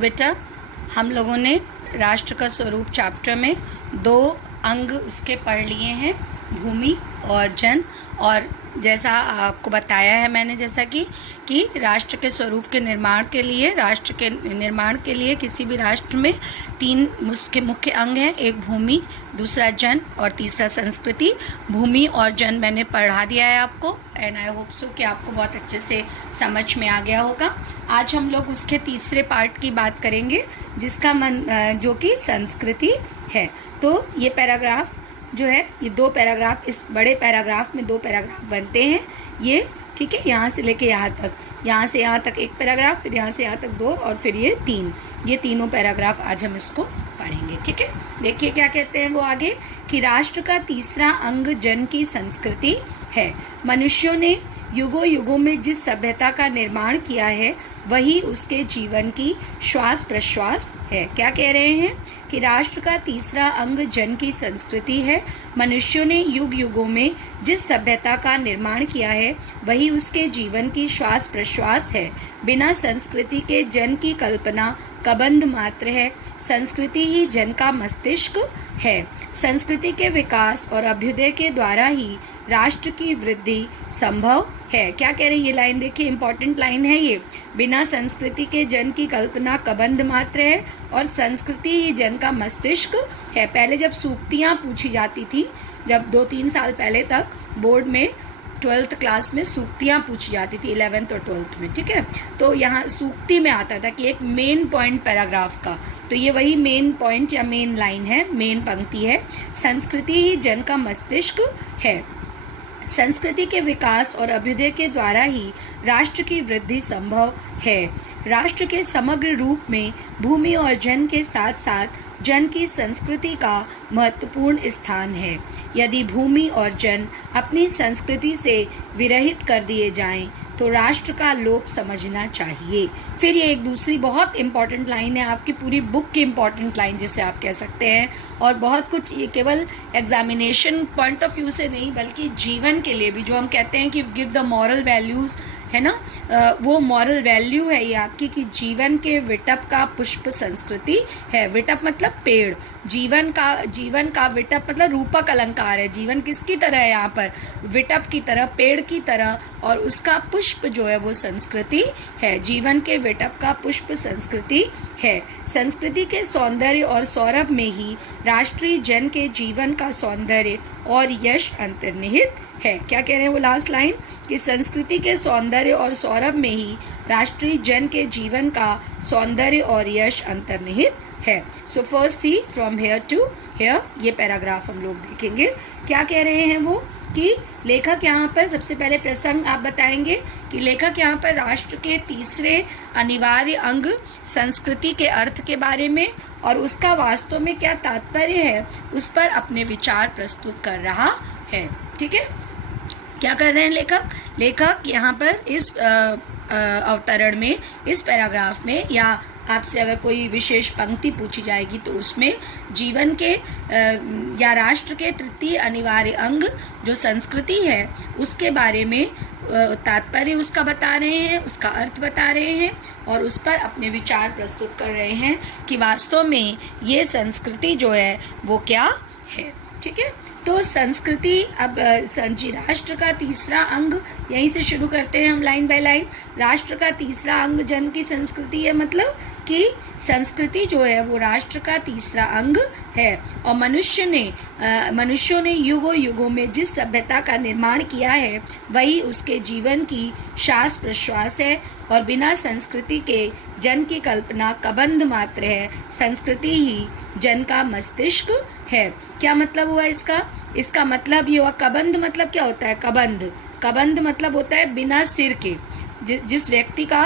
बेटा, हम लोगों ने राष्ट्र का स्वरूप चैप्टर में 2 अंग उसके पढ़ लिए हैं, भूमि और जन। और जैसा आपको बताया है मैंने, जैसा कि राष्ट्र के स्वरूप के निर्माण के लिए, राष्ट्र के निर्माण के लिए किसी भी राष्ट्र में 3 मुख्य अंग हैं, एक भूमि, दूसरा जन और तीसरा संस्कृति। भूमि और जन मैंने पढ़ा दिया है आपको, एंड आई होप सो कि आपको बहुत अच्छे से समझ में आ गया होगा। आज हम लोग उसके तीसरे पार्ट की बात करेंगे, जिसका जो कि संस्कृति है। तो ये पैराग्राफ जो है, ये 2 पैराग्राफ, इस बड़े पैराग्राफ में 2 पैराग्राफ बनते हैं ये, ठीक है। यहाँ से लेके यहाँ तक, यहाँ से यहाँ तक एक पैराग्राफ, फिर यहाँ से यहाँ तक 2 और फिर ये 3, ये तीनों पैराग्राफ आज हम इसको पढ़ेंगे, ठीक है। देखिए क्या कहते हैं वो आगे, कि राष्ट्र का तीसरा अंग जन की संस्कृति है। मनुष्यों ने युगों युगों में जिस सभ्यता का निर्माण किया है वही उसके जीवन की श्वास प्रश्वास है। क्या कह रहे हैं कि राष्ट्र का तीसरा अंग जन की संस्कृति है। मनुष्यों ने युग युगों में जिस सभ्यता का निर्माण किया है वही उसके जीवन की श्वास प्रश्वास है। बिना संस्कृति के जन की कल्पना कबंध मात्र है। संस्कृति ही जन का मस्तिष्क है। संस्कृति के विकास और अभ्युदय के द्वारा ही राष्ट्र की वृद्धि संभव है। क्या कह रहे हैं ये लाइन, देखिए इंपॉर्टेंट लाइन है ये। बिना संस्कृति के जन की कल्पना कबंध मात्र है और संस्कृति ही जन का मस्तिष्क है। पहले जब सूक्तियाँ पूछी जाती थी, जब 2-3 साल पहले तक बोर्ड में 12th क्लास में सूक्तियाँ पूछी जाती थी, 11th और 12th में, ठीक है। तो यहाँ सूक्ति में आता था कि एक मेन पॉइंट पैराग्राफ का, तो ये वही मेन पॉइंट या मेन लाइन है, मेन पंक्ति है। संस्कृति ही जन का मस्तिष्क है। संस्कृति के विकास और अभ्युदय के द्वारा ही राष्ट्र की वृद्धि संभव है। राष्ट्र के समग्र रूप में भूमि और जन के साथ साथ जन की संस्कृति का महत्वपूर्ण स्थान है। यदि भूमि और जन अपनी संस्कृति से विरहित कर दिए जाएं तो राष्ट्र का लोप समझना चाहिए। फिर ये एक दूसरी बहुत इंपॉर्टेंट लाइन है, आपकी पूरी बुक की इंपॉर्टेंट लाइन जिसे आप कह सकते हैं। और बहुत कुछ, ये केवल एग्जामिनेशन पॉइंट ऑफ व्यू से नहीं बल्कि जीवन के लिए भी, जो हम कहते हैं कि गिव द मॉरल वैल्यूज, है ना, वो मॉरल वैल्यू है ये आपकी, कि जीवन के विटप का पुष्प संस्कृति है। विटप मतलब पेड़, जीवन का विटप मतलब रूपक अलंकार है। जीवन किसकी तरह है यहाँ पर, विटप की तरह, पेड़ की तरह, और उसका पुष्प जो है वो संस्कृति है। जीवन के विटप का पुष्प संस्कृति है। संस्कृति के सौंदर्य और सौरभ में ही राष्ट्रीय जन के जीवन का सौंदर्य और यश अंतर्निहित है। क्या कह रहे हैं वो लास्ट लाइन, कि संस्कृति के सौंदर्य और सौरभ में ही राष्ट्रीय जन के जीवन का सौंदर्य और यश अंतर्निहित है। So first see from here to here, ये पैराग्राफ हम लोग देखेंगे। क्या कह रहे हैं वो, कि लेखक यहाँ पर, सबसे पहले प्रसंग आप बताएंगे कि लेखक यहाँ पर राष्ट्र के तीसरे अनिवार्य अंग संस्कृति के अर्थ के बारे में और उसका वास्तव में क्या तात्पर्य है उस पर अपने विचार प्रस्तुत कर रहा है, ठीक है। क्या कर रहे हैं लेखक यहाँ पर इस अवतरण में, इस पैराग्राफ में, या आपसे अगर कोई विशेष पंक्ति पूछी जाएगी तो उसमें जीवन के या राष्ट्र के तृतीय अनिवार्य अंग जो संस्कृति है उसके बारे में तात्पर्य उसका बता रहे हैं, उसका अर्थ बता रहे हैं और उस पर अपने विचार प्रस्तुत कर रहे हैं कि वास्तव में ये संस्कृति जो है वो क्या है, ठीक है। तो संस्कृति, अब राष्ट्र का तीसरा अंग, यहीं से शुरू करते हैं हम लाइन बाय लाइन। राष्ट्र का तीसरा अंग जन की संस्कृति है, मतलब कि संस्कृति जो है वो राष्ट्र का तीसरा अंग है। और मनुष्यों ने युगों युगों में जिस सभ्यता का निर्माण किया है वही उसके जीवन की श्वास प्रश्वास है। और बिना संस्कृति के जन की कल्पना कबंध मात्र है। संस्कृति ही जन का मस्तिष्क है। क्या मतलब हुआ इसका मतलब ये हुआ, कबंध मतलब क्या होता है, कबंध मतलब होता है बिना सिर के, जिस व्यक्ति का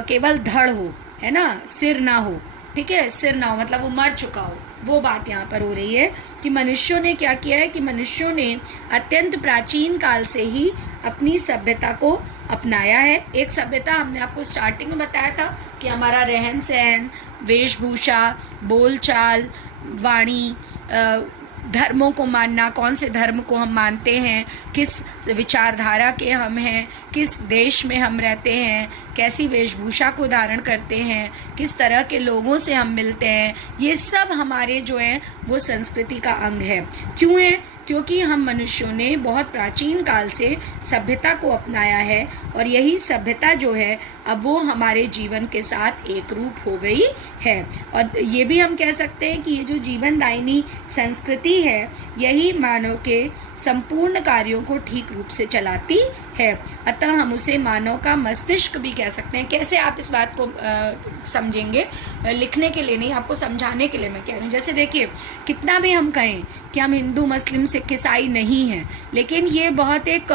केवल धड़ हो, है ना, सिर ना हो, ठीक है, सिर ना हो मतलब वो मर चुका हो, वो बात यहाँ पर हो रही है। कि मनुष्यों ने क्या किया है, कि मनुष्यों ने अत्यंत प्राचीन काल से ही अपनी सभ्यता को अपनाया है। एक सभ्यता हमने आपको स्टार्टिंग में बताया था कि हमारा रहन सहन, वेशभूषा, बोलचाल, वाणी, धर्मों को मानना, कौन से धर्म को हम मानते हैं, किस विचारधारा के हम हैं, किस देश में हम रहते हैं, कैसी वेशभूषा को धारण करते हैं, किस तरह के लोगों से हम मिलते हैं, ये सब हमारे जो है वो संस्कृति का अंग है। क्यों है? क्योंकि हम मनुष्यों ने बहुत प्राचीन काल से सभ्यता को अपनाया है और यही सभ्यता जो है अब वो हमारे जीवन के साथ एक रूप हो गई है। और ये भी हम कह सकते हैं कि ये जो जीवनदायिनी संस्कृति है यही मानव के संपूर्ण कार्यों को ठीक रूप से चलाती है। अतः हम उसे मानव का मस्तिष्क भी कह सकते हैं। कैसे आप इस बात को समझेंगे? लिखने के लिए नहीं, आपको समझाने के लिए मैं कह रही हूँ। जैसे देखिए, कितना भी हम कहें कि हम हिंदू, मुस्लिम, सिख, ईसाई नहीं हैं, लेकिन ये बहुत एक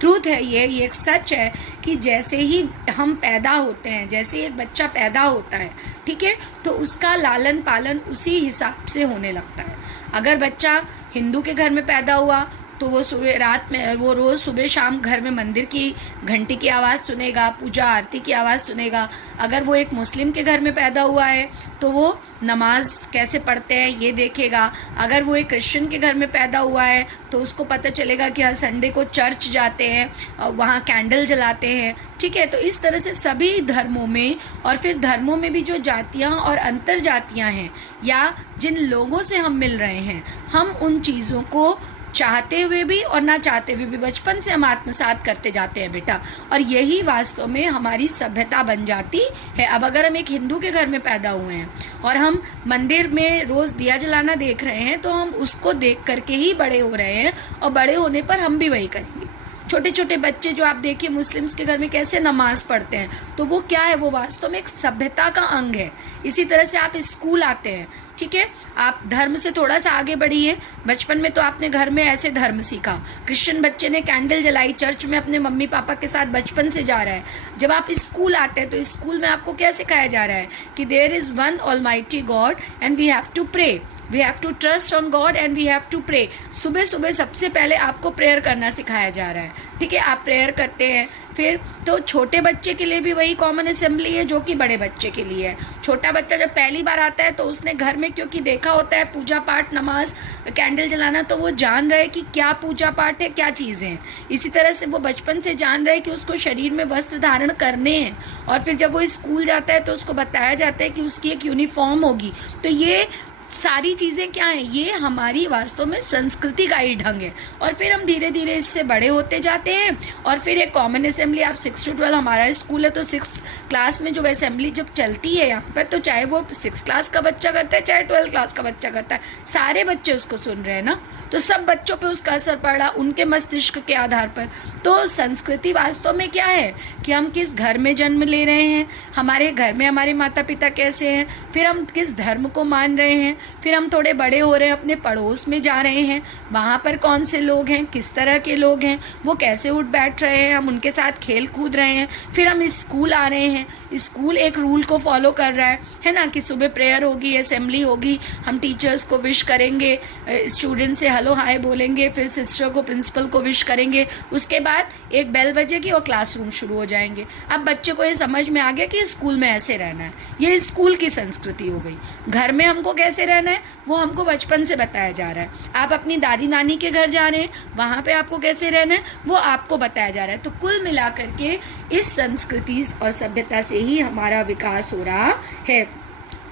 ट्रूथ है, ये एक सच है कि जैसे ही हम पैदा होते हैं, जैसे एक बच्चा पैदा होता है, ठीक है, तो उसका लालन पालन उसी हिसाब से होने लगता है। अगर बच्चा हिंदू के घर में पैदा हुआ तो वो सुबह रात में, वो रोज़ सुबह शाम घर में मंदिर की घंटी की आवाज़ सुनेगा, पूजा आरती की आवाज़ सुनेगा। अगर वो एक मुस्लिम के घर में पैदा हुआ है तो वो नमाज कैसे पढ़ते हैं ये देखेगा। अगर वो एक क्रिश्चियन के घर में पैदा हुआ है तो उसको पता चलेगा कि हर संडे को चर्च जाते हैं, वहाँ कैंडल जलाते हैं, ठीक है। तो इस तरह से सभी धर्मों में, और फिर धर्मों में भी जो जातियाँ और अंतर जातियाँ हैं या जिन लोगों से हम मिल रहे हैं, हम उन चीज़ों को चाहते हुए भी और ना चाहते हुए भी बचपन से हम आत्मसात करते जाते हैं बेटा, और यही वास्तव में हमारी सभ्यता बन जाती है। अब अगर हम एक हिंदू के घर में पैदा हुए हैं और हम मंदिर में रोज़ दिया जलाना देख रहे हैं तो हम उसको देख करके ही बड़े हो रहे हैं और बड़े होने पर हम भी वही करेंगे। छोटे छोटे बच्चे जो आप देखिए मुस्लिम्स के घर में कैसे नमाज पढ़ते हैं, तो वो क्या है? वो वास्तव में एक सभ्यता का अंग है। इसी तरह से आप स्कूल आते हैं, ठीक है, आप धर्म से थोड़ा सा आगे बढ़िए। बचपन में तो आपने घर में ऐसे धर्म सीखा, क्रिश्चियन बच्चे ने कैंडल जलाई, चर्च में अपने मम्मी पापा के साथ बचपन से जा रहा है। जब आप स्कूल आते हैं तो स्कूल में आपको क्या सिखाया जा रहा है कि there is one almighty god and we have to pray, we have to trust on god and we have to pray. सुबह सुबह सबसे पहले आपको प्रेयर करना सिखाया जा रहा है, ठीक है, आप प्रेयर करते हैं। फिर तो छोटे बच्चे के लिए भी वही कॉमन असेंबली है जो कि बड़े बच्चे के लिए है। छोटा बच्चा जब पहली बार आता है तो उसने घर में क्योंकि देखा होता है पूजा पाठ, नमाज, कैंडल जलाना, तो वो जान रहा है कि क्या पूजा पाठ है, क्या चीज़ें हैं। इसी तरह से वो बचपन से जान रहा है कि उसको शरीर में वस्त्र धारण करने हैं, और फिर जब वो स्कूल जाता है तो उसको बताया जाता है कि उसकी एक यूनिफॉर्म होगी। तो ये सारी चीज़ें क्या हैं? ये हमारी वास्तव में संस्कृति का ही ढंग है। और फिर हम धीरे धीरे इससे बड़े होते जाते हैं। और फिर एक कॉमन असेंबली, आप 6 to 12 हमारा स्कूल है तो 6 क्लास में जो असेंबली जब चलती है यहाँ पर, तो चाहे वो 6 क्लास का बच्चा करता है चाहे 12 क्लास का बच्चा करता है, सारे बच्चे उसको सुन रहे हैं ना, तो सब बच्चों पे उसका असर पड़ रहा उनके मस्तिष्क के आधार पर। तो संस्कृति वास्तव में क्या है कि हम किस घर में जन्म ले रहे हैं, हमारे घर में हमारे माता पिता कैसे हैं, फिर हम किस धर्म को मान रहे हैं, फिर हम थोड़े बड़े हो रहे हैं, अपने पड़ोस में जा रहे हैं, वहाँ पर कौन से लोग हैं, किस तरह के लोग हैं, वो कैसे उठ बैठ रहे हैं, हम उनके साथ खेल कूद रहे हैं। फिर हम स्कूल आ रहे हैं, स्कूल एक रूल को फॉलो कर रहा है ना, कि सुबह प्रेयर होगी, असेंबली होगी, हम टीचर्स को विश करेंगे, स्टूडेंट से हेलो हाय बोलेंगे, फिर सिस्टर को, प्रिंसिपल को विश करेंगे, उसके बाद एक बेल बजेगी और क्लासरूम शुरू हो जाएंगे। अब बच्चे को ये समझ में आ गया कि स्कूल में ऐसे रहना है, ये स्कूल की संस्कृति हो गई। घर में हमको कैसे रहना है वो हमको बचपन से बताया जा रहा है। आप अपनी दादी नानी के घर जा रहे हैं, वहाँ पे आपको कैसे रहना है वो आपको बताया जा रहा है। तो कुल मिलाकर के इस संस्कृति और सभ्यता से ही हमारा विकास हो रहा है।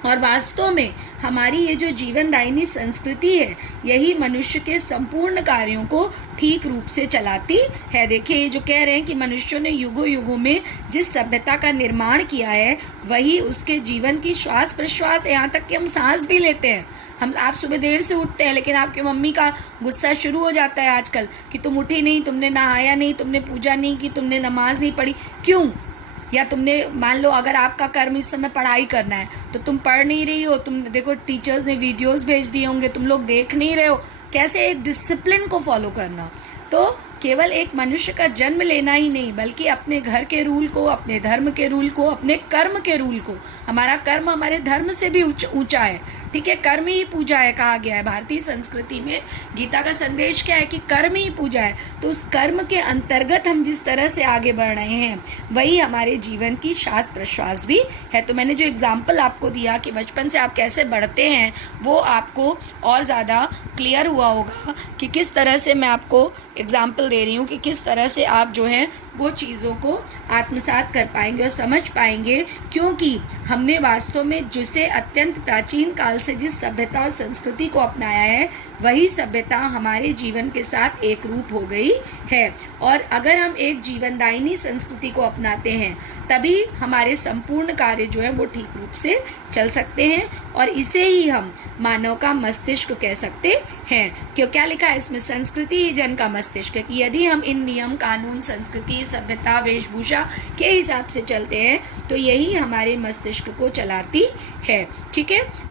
और वास्तव में हमारी ये जो जीवनदायिनी संस्कृति है यही मनुष्य के संपूर्ण कार्यों को ठीक रूप से चलाती है। देखिए, ये जो कह रहे हैं कि मनुष्यों ने युगों युगों में जिस सभ्यता का निर्माण किया है वही उसके जीवन की श्वास प्रश्वास, यहाँ तक कि हम सांस भी लेते हैं। आप सुबह देर से उठते हैं लेकिन आपकी मम्मी का गुस्सा शुरू हो जाता है आजकल कि तुम उठी नहीं, तुमने नहाया नहीं, तुमने पूजा नहीं की, तुमने नमाज नहीं पढ़ी, क्यों? या तुमने, मान लो अगर आपका कर्म इस समय पढ़ाई करना है तो तुम पढ़ नहीं रही हो, तुम देखो टीचर्स ने वीडियोस भेज दिए होंगे, तुम लोग देख नहीं रहे हो। कैसे एक डिसिप्लिन को फॉलो करना। तो केवल एक मनुष्य का जन्म लेना ही नहीं बल्कि अपने घर के रूल को, अपने धर्म के रूल को, अपने कर्म के रूल को, हमारा कर्म हमारे धर्म से भी ऊंचा है, ठीक है, कर्म ही पूजा है कहा गया है। भारतीय संस्कृति में गीता का संदेश क्या है कि कर्म ही पूजा है। तो उस कर्म के अंतर्गत हम जिस तरह से आगे बढ़ रहे हैं वही हमारे जीवन की श्वास प्रश्वास भी है। तो मैंने जो एग्जाम्पल आपको दिया कि बचपन से आप कैसे बढ़ते हैं वो आपको और ज़्यादा क्लियर हुआ होगा कि किस तरह से मैं आपको एग्जाम्पल दे रही हूँ कि किस तरह से आप जो है वो चीज़ों को आत्मसात कर पाएंगे और समझ पाएंगे, क्योंकि हमने वास्तव में जिसे अत्यंत प्राचीन काल से जिस सभ्यता और संस्कृति को अपनाया है वही सभ्यता हमारे जीवन के साथ एक रूप हो गई है। और अगर हम एक जीवनदायिनी संस्कृति को अपनाते हैं तभी हमारे संपूर्ण कार्य जो है वो ठीक रूप से चल सकते हैं, और इसे ही हम मानव का मस्तिष्क कह सकते हैं। क्यों, क्या लिखा है इसमें, संस्कृति ही जन का मस्तिष्क है, कि यदि हम इन नियम कानून संस्कृति सभ्यता वेशभूषा के हिसाब से चलते हैं तो यही हमारे मस्तिष्क को चलाती है। ठीक है।